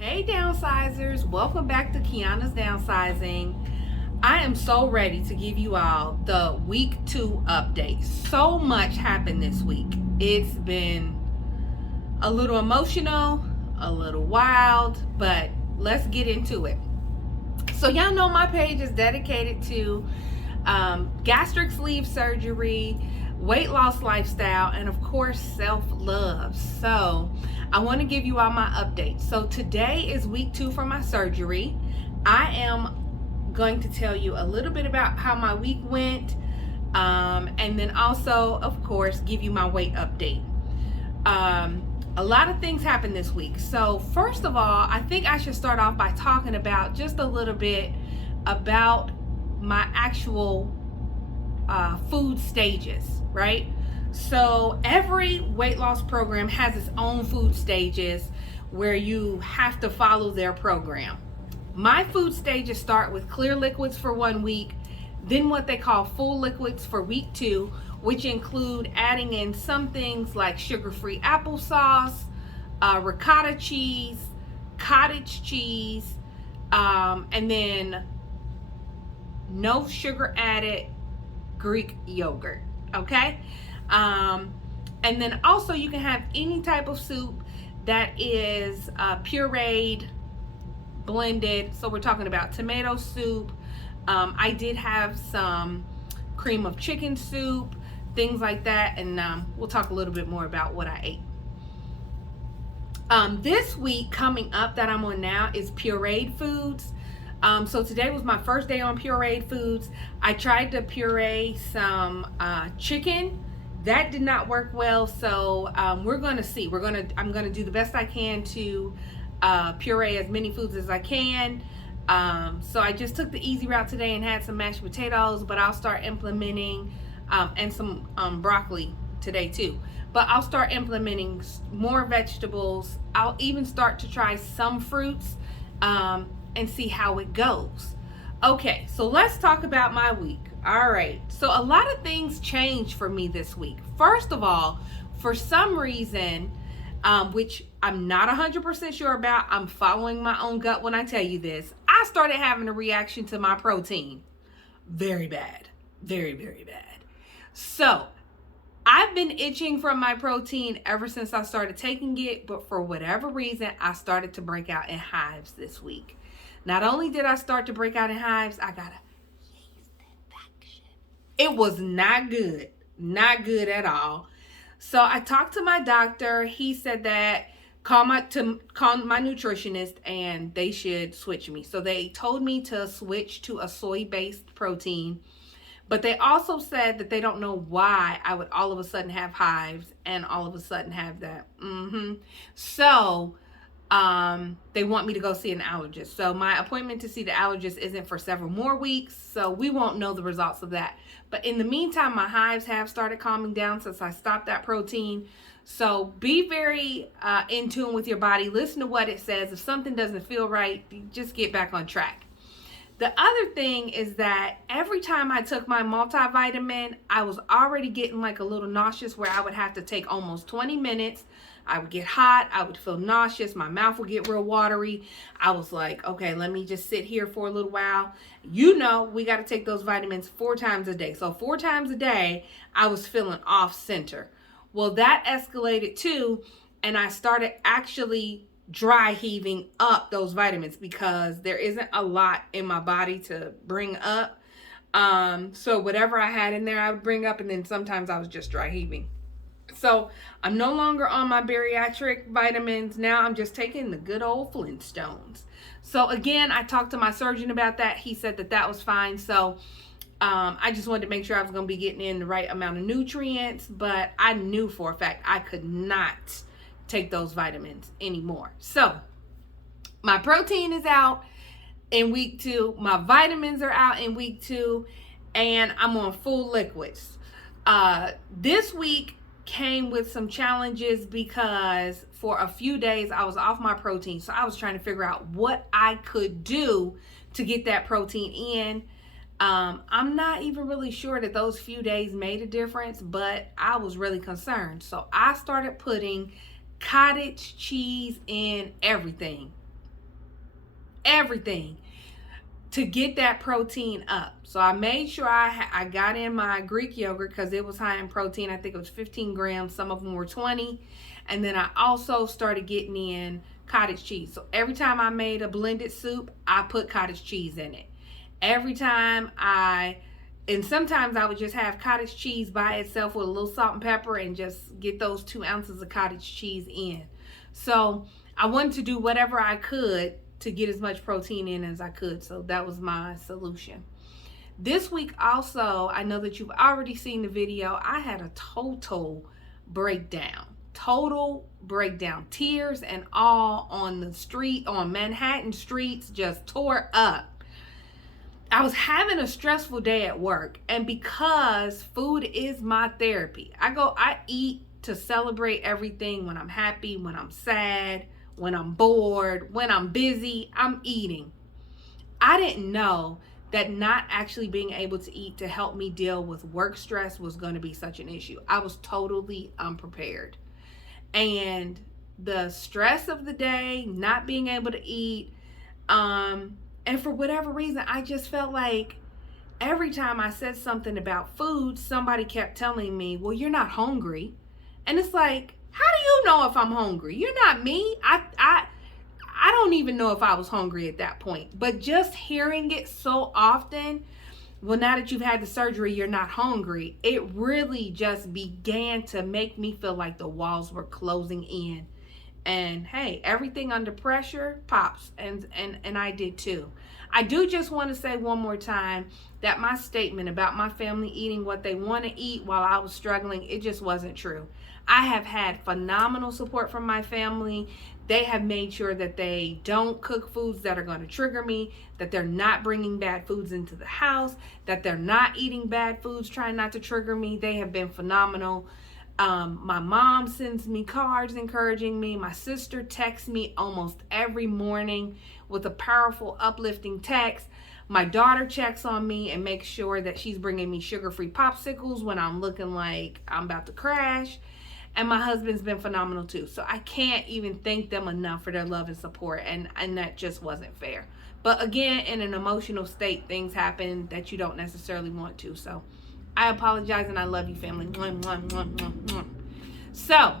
Hey downsizers, welcome back to Quiana's Downsizing. I am so ready to give you all the week 2 update. So much happened this week. It's been a little emotional, a little wild, but let's get into it. So y'all know my page is dedicated to gastric sleeve surgery, weight loss lifestyle, and of course self-love. So I want to give you all my updates. So today is week 2 for my surgery. I am going to tell you a little bit about how my week went, and then also of course give you my weight update. A lot of things happened this week. So first of all, I think I should start off by talking about just a little bit about my actual food stages, right? So every weight loss program has its own food stages where you have to follow their program. My food stages start with clear liquids for 1 week, then what they call full liquids for week 2, which include adding in some things like sugar-free applesauce, ricotta cheese, cottage cheese, and then no sugar added Greek yogurt. Okay, and then also you can have any type of soup that is pureed, blended. So we're talking about tomato soup. I did have some cream of chicken soup, things like that, and we'll talk a little bit more about what I ate. This week coming up that I'm on now is pureed foods. So today was my first day on pureed foods. I tried to puree some chicken. That did not work well. So we're gonna see. I'm gonna do the best I can to puree as many foods as I can. So I just took the easy route today and had some mashed potatoes, but I'll start implementing and some broccoli today too. But I'll start implementing more vegetables. I'll even start to try some fruits and see how it goes. Okay, so let's talk about my week. All right, so a lot of things changed for me this week. First of all, for some reason, which I'm not 100% sure about, I'm following my own gut when I tell you this, I started having a reaction to my protein. Very bad. Very, very bad. So I've been itching from my protein ever since I started taking it, but for whatever reason, I started to break out in hives this week. Not only did I start to break out in hives, I got a yeast infection. It was not good. Not good at all. So I talked to my doctor. He said that call my nutritionist and they should switch me. So they told me to switch to a soy-based protein. But they also said that they don't know why I would all of a sudden have hives and all of a sudden have that. So they want me to go see an allergist. So my appointment to see the allergist isn't for several more weeks, so we won't know the results of that. But in the meantime, my hives have started calming down since I stopped that protein. So be very in tune with your body. Listen to what it says. If something doesn't feel right, just get back on track. The other thing is that every time I took my multivitamin, I was already getting like a little nauseous where I would have to take almost 20 minutes. I would get hot. I would feel nauseous. My mouth would get real watery. I was like, okay, let me just sit here for a little while. You know, we got to take those vitamins 4 times a day. So 4 times a day, I was feeling off center. Well, that escalated too. And I started actually dry heaving up those vitamins because there isn't a lot in my body to bring up. So whatever I had in there, I would bring up, and then sometimes I was just dry heaving. So I'm no longer on my bariatric vitamins. Now I'm just taking the good old Flintstones. So again, I talked to my surgeon about that. He said that that was fine. So I just wanted to make sure I was going to be getting in the right amount of nutrients, but I knew for a fact I could not take those vitamins anymore. So my protein is out in week 2. My vitamins are out in week 2, and I'm on full liquids. This week came with some challenges because for a few days I was off my protein. So I was trying to figure out what I could do to get that protein in. I'm not even really sure that those few days made a difference, but I was really concerned. So I started putting cottage cheese in everything. everything to get that protein up. So I made sure I got in my Greek yogurt because it was high in protein. I think it was 15 grams. Some of them were 20. And then I also started getting in cottage cheese. So every time I made a blended soup, I put cottage cheese in it. Every time and sometimes I would just have cottage cheese by itself with a little salt and pepper and just get those 2 ounces of cottage cheese in. So I wanted to do whatever I could to get as much protein in as I could. So that was my solution. This week also, I know that you've already seen the video. I had a total breakdown. Tears and all on the street, on Manhattan streets, just tore up. I was having a stressful day at work, and because food is my therapy, I eat to celebrate everything. When I'm happy, when I'm sad, when I'm bored, when I'm busy, I'm eating. I didn't know that not actually being able to eat to help me deal with work stress was going to be such an issue. I was totally unprepared. And the stress of the day, not being able to eat, and for whatever reason, I just felt like every time I said something about food, somebody kept telling me, well, you're not hungry. And it's like, how do you know if I'm hungry? You're not me. I don't even know if I was hungry at that point. But just hearing it so often, well, now that you've had the surgery, you're not hungry. It really just began to make me feel like the walls were closing in. And hey, everything under pressure pops, and I did too. I do just want to say one more time that my statement about my family eating what they want to eat while I was struggling, it just wasn't true. I have had phenomenal support from my family. They have made sure that they don't cook foods that are going to trigger me, that they're not bringing bad foods into the house, that they're not eating bad foods, trying not to trigger me. They have been phenomenal. My mom sends me cards encouraging me. My sister texts me almost every morning with a powerful, uplifting text. My daughter checks on me and makes sure that she's bringing me sugar-free popsicles when I'm looking like I'm about to crash. And my husband's been phenomenal too. So I can't even thank them enough for their love and support. And that just wasn't fair. But again, in an emotional state, things happen that you don't necessarily want to. So I apologize and I love you, family. So,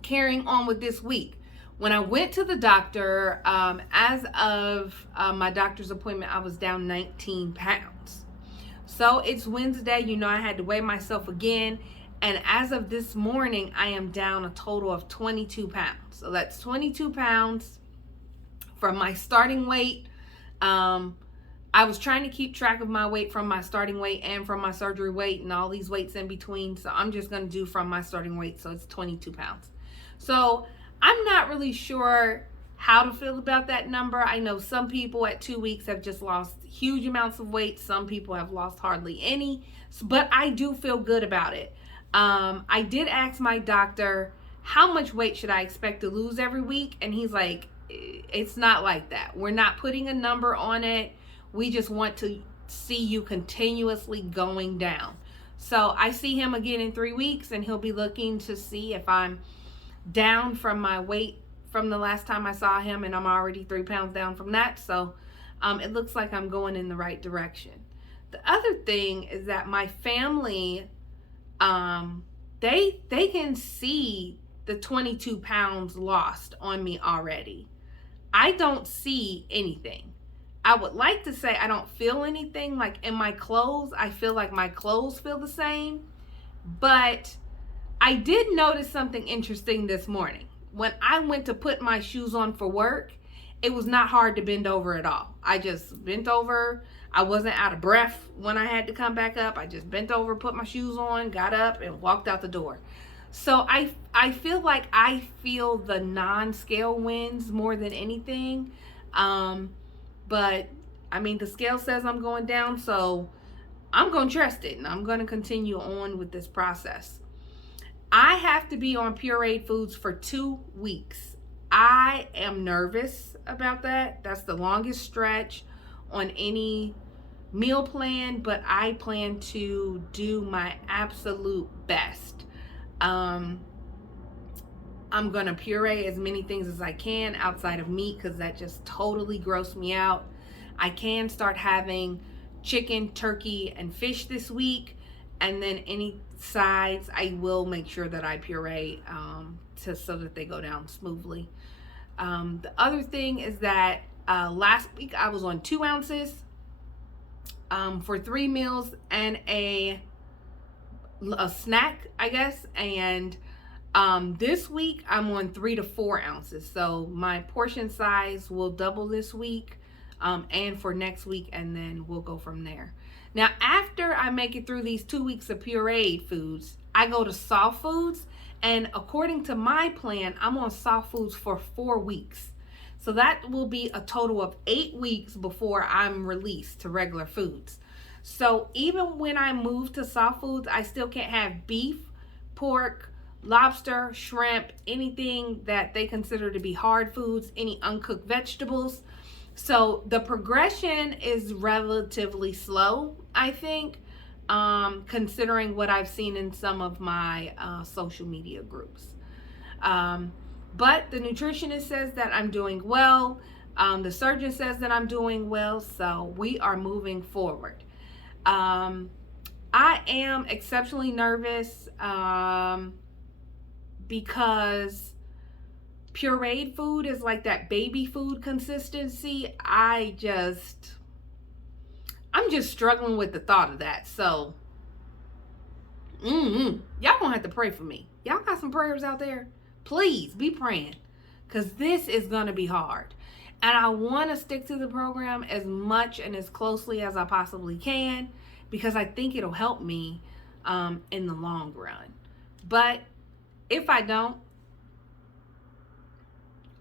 carrying on with this week. When I went to the doctor, as of my doctor's appointment, I was down 19 pounds. So, it's Wednesday. You know, I had to weigh myself again. And as of this morning, I am down a total of 22 pounds. So, that's 22 pounds from my starting weight. I was trying to keep track of my weight from my starting weight and from my surgery weight and all these weights in between. So I'm just going to do from my starting weight. So it's 22 pounds. So I'm not really sure how to feel about that number. I know some people at 2 weeks have just lost huge amounts of weight. Some people have lost hardly any. But I do feel good about it. I did ask my doctor, how much weight should I expect to lose every week? And he's like, it's not like that. We're not putting a number on it. We just want to see you continuously going down. So I see him again in 3 weeks, and he'll be looking to see if I'm down from my weight from the last time I saw him, and I'm already 3 pounds down from that. So it looks like I'm going in the right direction. The other thing is that my family, they can see the 22 pounds lost on me already. I don't see anything. I would like to say I don't feel anything. Like in my clothes, I feel like my clothes feel the same. But I did notice something interesting this morning. When I went to put my shoes on for work, it was not hard to bend over at all. I just bent over. I wasn't out of breath when I had to come back up. I just bent over, put my shoes on, got up, and walked out the door. So I feel like I feel the non-scale wins more than anything. But I mean, the scale says I'm going down, so I'm going to trust it, and I'm going to continue on with this process. I have to be on pureed foods for 2 weeks. I am nervous about that. That's the longest stretch on any meal plan, but I plan to do my absolute best. I'm I'm gonna puree as many things as I can outside of meat because that just totally grossed me out. I can start having chicken, turkey, and fish this week, and then any sides I will make sure that I puree so that they go down smoothly. The other thing is that last week I was on 2 ounces for 3 meals and a snack, I guess. And this week I'm on 3 to 4 ounces. So my portion size will double this week and for next week, and then we'll go from there. Now, after I make it through these 2 weeks of pureed foods, I go to soft foods. And according to my plan, I'm on soft foods for 4 weeks. So that will be a total of 8 weeks before I'm released to regular foods. So even when I move to soft foods, I still can't have beef, pork, lobster, shrimp, anything that they consider to be hard foods, any uncooked vegetables. So the progression is relatively slow, I think, considering what I've seen in some of my social media groups. But the nutritionist says that I'm doing well. The surgeon says that I'm doing well. So we are moving forward. I am exceptionally nervous because pureed food is like that baby food consistency. I'm just struggling with the thought of that. So y'all gonna have to pray for me. Y'all got some prayers out there? Please be praying, because this is gonna be hard. And I want to stick to the program as much and as closely as I possibly can, because I think it'll help me in the long run. But if I don't,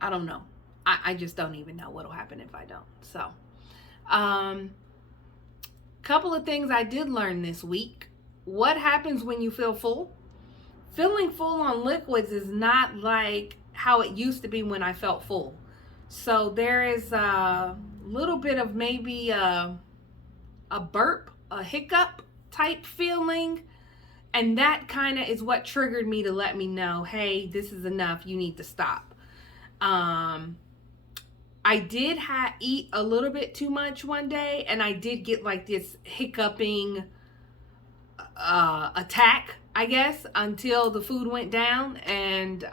I don't know. I just don't even know what'll happen if I don't. So, couple of things I did learn this week. What happens when you feel full? Feeling full on liquids is not like how it used to be when I felt full. So there is a little bit of maybe a burp, a hiccup type feeling. And that kind of is what triggered me to let me know, hey, this is enough. You need to stop. I did eat a little bit too much one day, and I did get like this hiccuping attack, I guess, until the food went down, and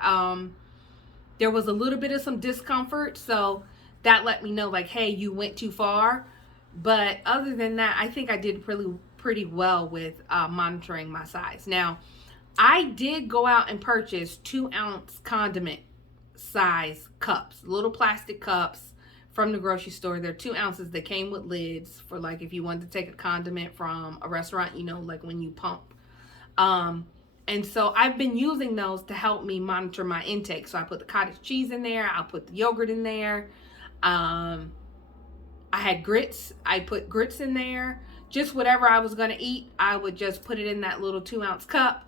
there was a little bit of some discomfort. So that let me know, like, hey, you went too far. But other than that, I think I did pretty well with monitoring my size. Now, I did go out and purchase 2-ounce condiment size cups, little plastic cups from the grocery store. They're 2 ounces. They came with lids for, like, if you wanted to take a condiment from a restaurant, you know, like when you pump. And so I've been using those to help me monitor my intake. So I put the cottage cheese in there. I'll put the yogurt in there. I had grits. I put grits in there. Just whatever I was going to eat, I would just put it in that little 2-ounce cup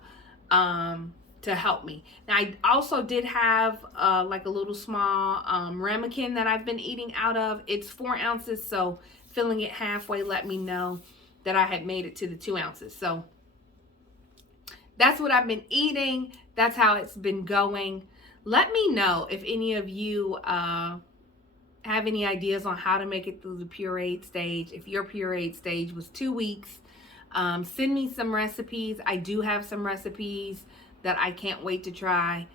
to help me. Now, I also did have like a little small ramekin that I've been eating out of. It's 4 ounces, so filling it halfway let me know that I had made it to the 2 ounces. So that's what I've been eating. That's how it's been going. Let me know if any of you have any ideas on how to make it through the pureed stage. If your pureed stage was 2 weeks, send me some recipes. I do have some recipes that I can't wait to try.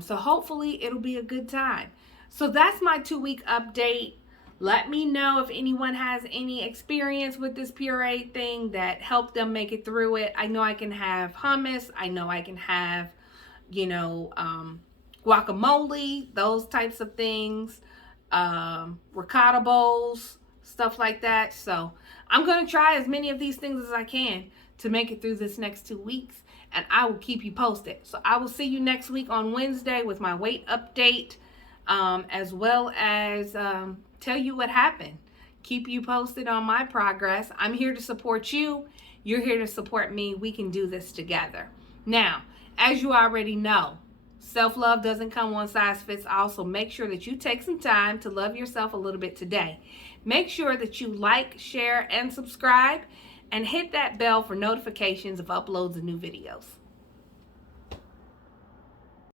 So hopefully it'll be a good time. So that's my 2-week update. Let me know if anyone has any experience with this pureed thing that helped them make it through it. I know I can have hummus. I know I can have, you know, guacamole, those types of things. Ricotta bowls, stuff like that. So I'm going to try as many of these things as I can to make it through this next 2 weeks, and I will keep you posted. So I will see you next week on Wednesday with my weight update, as well as tell you what happened. Keep you posted on my progress. I'm here to support you. You're here to support me. We can do this together. Now, as you already know, self-love doesn't come one size fits all, so make sure that you take some time to love yourself a little bit today. Make sure that you like, share, and subscribe, and hit that bell for notifications of uploads of new videos.